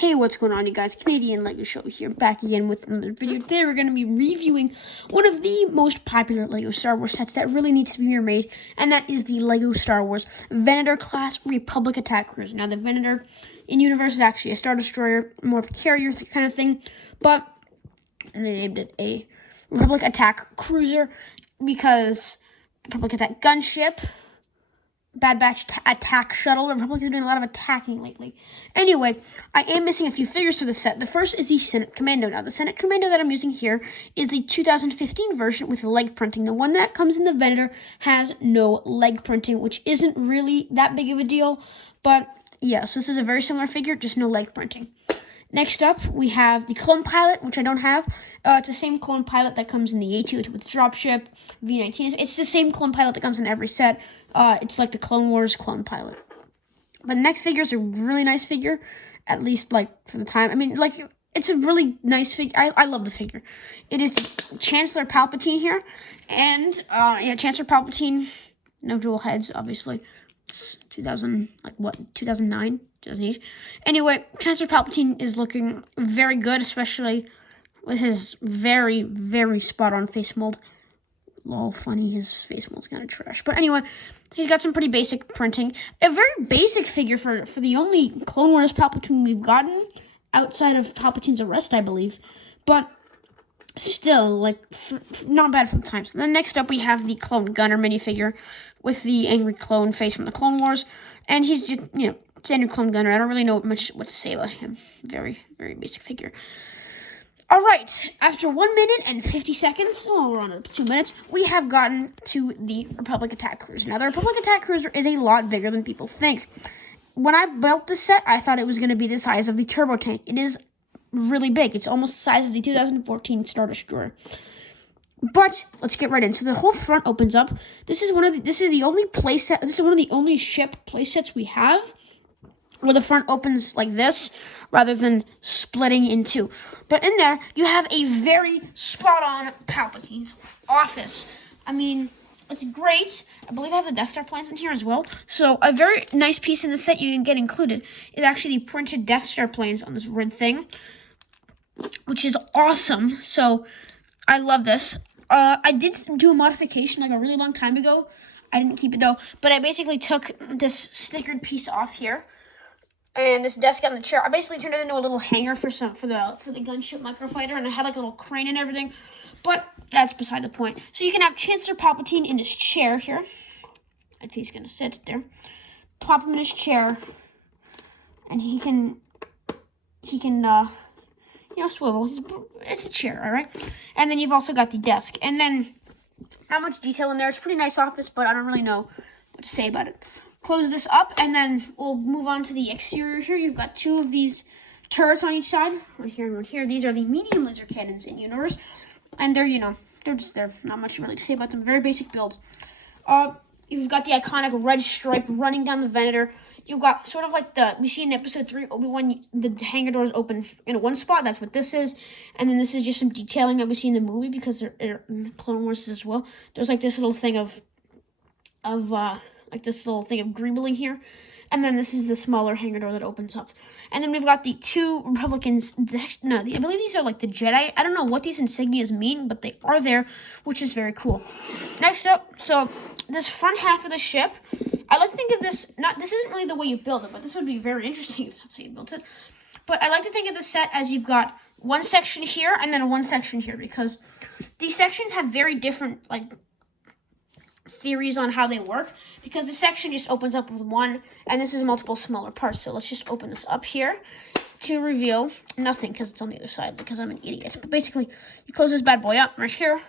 Hey, what's going on, you guys? Canadian Lego Show here, back again with another video. Today we're going to be reviewing one of the most popular Lego Star Wars sets that really needs to be remade, and that is the Lego Star Wars Venator class Republic Attack Cruiser. Now, the Venator in universe is actually a Star Destroyer, more of a carrier kind of thing, but they named it a Republic Attack Cruiser because Republic Attack Gunship, Bad Batch attack shuttle. The Republic is doing a lot of attacking lately. Anyway, I am missing a few figures for the set. The first is the Senate Commando. Now, the Senate Commando that I'm using here is the 2015 version with leg printing. The one that comes in the Venator has no leg printing, which isn't really that big of a deal. But, yeah, so this is a very similar figure, just no leg printing. Next up, we have the Clone Pilot, which I don't have. It's the same Clone Pilot that comes in the A2 with Dropship, V19. It's the same Clone Pilot that comes in every set. It's like the Clone Wars Clone Pilot. But the next figure is a really nice figure, at least, like, for the time. I mean, like, it's a really nice figure. I love the figure. It is the Chancellor Palpatine here. And, yeah, Chancellor Palpatine, no dual heads, obviously. It's 2009, 2008. Anyway, Chancellor Palpatine is looking very good, especially with his very, very spot-on face mold. Lol, funny, his face mold's kind of trash. But anyway, he's got some pretty basic printing. A very basic figure for the only Clone Wars Palpatine we've gotten, outside of Palpatine's arrest, I believe. But still, like, not bad for the times. Then next up, we have the Clone Gunner minifigure with the angry clone face from the Clone Wars. And he's just, you know, standard Clone Gunner. I don't really know much what to say about him. Very, very basic figure. All right, after 1 minute and 50 seconds, we're on 2 minutes, we have gotten to the Republic Attack Cruiser. Now, the Republic Attack Cruiser is a lot bigger than people think. When I built this set, I thought it was going to be the size of the turbo tank. It is really big. It's almost the size of the 2014 Star Destroyer. But let's get right in. So the whole front opens up. This is one of the only playset. This is one of the only ship playsets we have where the front opens like this rather than splitting in two. But in there, you have a very spot-on Palpatine's office. I mean, it's great. I believe I have the Death Star plans in here as well. So a very nice piece in the set you can get included is actually the printed Death Star planes on this red thing, which is awesome. So I love this. I did do a modification like a really long time ago. I didn't keep it though, but I basically took this stickered piece off here and this desk on the chair. I basically turned it into a little hanger for the gunship microfighter, and I had like a little crane and everything. But that's beside the point. So you can have Chancellor Palpatine in his chair here. If he's gonna sit there, pop him in his chair, and he can swivel. It's a chair, all right? And then you've also got the desk. And then, not much detail in there. It's a pretty nice office, but I don't really know what to say about it. Close this up, and then we'll move on to the exterior here. You've got two of these turrets on each side. Right here and right here. These are the medium laser cannons in universe. And they're, they're just there. Not much really to say about them. Very basic builds. You've got the iconic red stripe running down the Venator. You've got sort of like we see in episode 3, Obi-Wan, the hangar doors open in one spot. That's what this is. And then this is just some detailing that we see in the movie because they're in Clone Wars as well. There's like this little thing of greebling here. And then this is the smaller hangar door that opens up. And then we've got the two Republicans. I believe these are like the Jedi. I don't know what these insignias mean, but they are there, which is very cool. Next up, so this front half of the ship, I like to think of this, this isn't really the way you build it, but this would be very interesting if that's how you built it. But I like to think of the set as you've got one section here and then one section here, because these sections have very different, like, theories on how they work, because the section just opens up with one, and this is multiple smaller parts. So let's just open this up here to reveal nothing, because it's on the other side, because I'm an idiot. But basically, you close this bad boy up right here.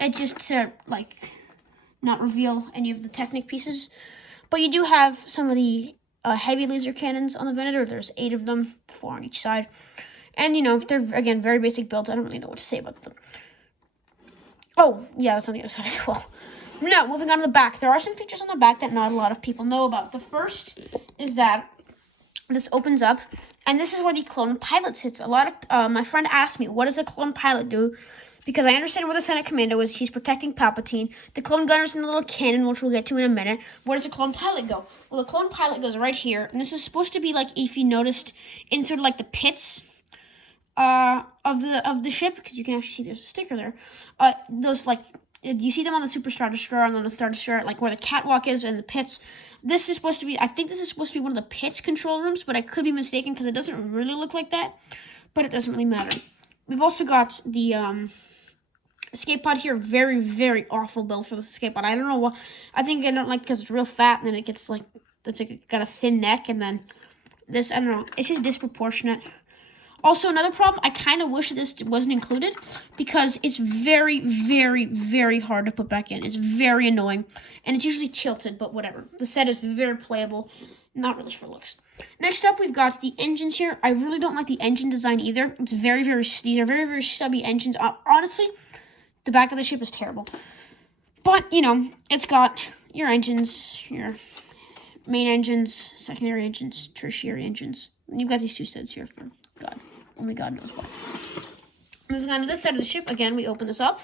It just to, like, not reveal any of the Technic pieces. But you do have some of the heavy laser cannons on the Venator. There's 8 of them, 4 on each side. And, they're, again, very basic builds. I don't really know what to say about them. Oh, yeah, that's on the other side as well. Now, moving on to the back. There are some features on the back that not a lot of people know about. The first is that this opens up, and this is where the clone pilot sits. A lot of my friend asked me, what does a clone pilot do? because I understand where the Senate Commando is. He's protecting Palpatine. The clone gunner's in the little cannon, which we'll get to in a minute. Where does the clone pilot go? Well, the clone pilot goes right here, and this is supposed to be like, if you noticed, in sort of like the pits of the ship, because you can actually see there's a sticker there. Those, like, you see them on the Super Star Destroyer and on the Star Destroyer, like where the catwalk is and the pits. This is supposed to be, I think this is supposed to be one of the pits control rooms, but I could be mistaken because it doesn't really look like that. But it doesn't really matter. We've also got the escape pod here. Very, very awful build for the escape pod. I don't know what. I think I don't like because it's real fat, and then it gets like, it's like got a thin neck, and then this, I don't know. It's just disproportionate. Also, another problem, I kind of wish that this wasn't included because it's very, very, very hard to put back in. It's very annoying, and it's usually tilted, but whatever. The set is very playable, not really for looks. Next up, we've got the engines here. I really don't like the engine design either. It's these are very, very stubby engines. Honestly, the back of the ship is terrible. But, you know, it's got your engines, your main engines, secondary engines, tertiary engines. And you've got these two sets here for God. Only God knows why. Moving on to this side of the ship, again, we open this up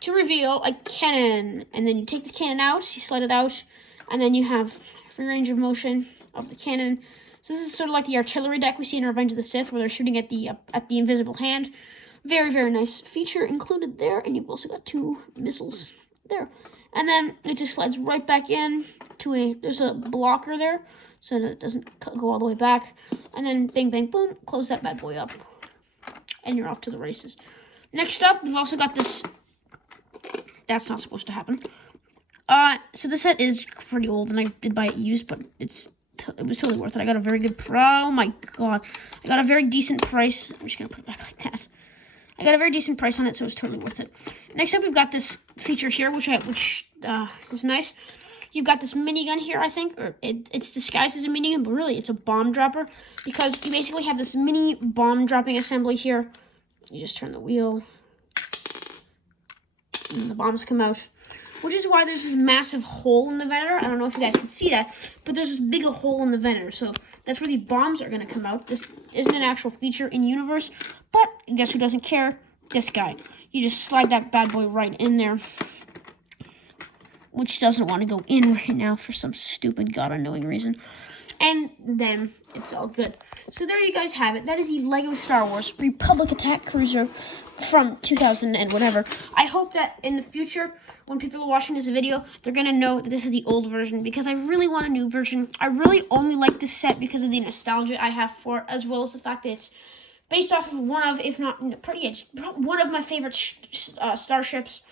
to reveal a cannon. And then you take the cannon out, you slide it out, and then you have free range of motion of the cannon. So this is sort of like the artillery deck we see in Revenge of the Sith, where they're shooting at the invisible hand. Very, very nice feature included there. And you've also got two missiles there. And then it just slides right back in to there's a blocker there, so that it doesn't go all the way back. And then bang, bang, boom, close that bad boy up. And you're off to the races. Next up, we've also got this. That's not supposed to happen. So this set is pretty old, and I did buy it used, but it was totally worth it. I got a very good oh my God. I got a very decent price. I'm just going to put it back like that. I got a very decent price on it, so it's totally worth it. Next up, we've got this feature here, which is nice. You've got this minigun here, I think, or it's disguised as a minigun, but really it's a bomb dropper, because you basically have this mini bomb dropping assembly here. You just turn the wheel, and the bombs come out, which is why there's this massive hole in the Venator. I don't know if you guys can see that, but there's this big hole in the Venator, so that's where the bombs are going to come out. This isn't an actual feature in universe, but guess who doesn't care? This guy. You just slide that bad boy right in there, which doesn't want to go in right now for some stupid God-unknowing reason. And then it's all good. So there you guys have it. That is the LEGO Star Wars Republic Attack Cruiser from 2000 and whatever. I hope that in the future, when people are watching this video, they're going to know that this is the old version, because I really want a new version. I really only like this set because of the nostalgia I have for it, as well as the fact that it's based off of one of, if not one of my favorite starships.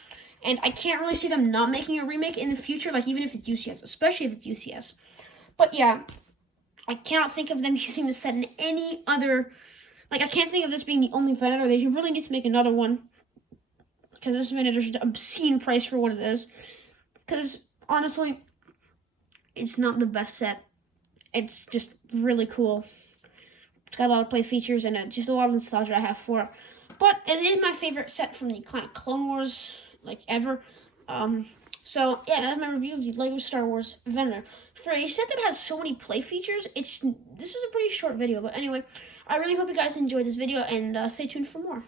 And I can't really see them not making a remake in the future, like even if it's UCS, especially if it's UCS. But yeah, I cannot think of them using this set in any other, like I can't think of this being the only Venator. They really need to make another one, because this Venator is an obscene price for what it is. Because honestly, it's not the best set. It's just really cool. It's got a lot of play features and just a lot of nostalgia I have for it. But it is my favorite set from the kind of Clone Wars, like ever. So yeah, that's my review of the LEGO Star Wars Venator. For a set that has so many play features, this was a pretty short video. But anyway, I really hope you guys enjoyed this video, and stay tuned for more.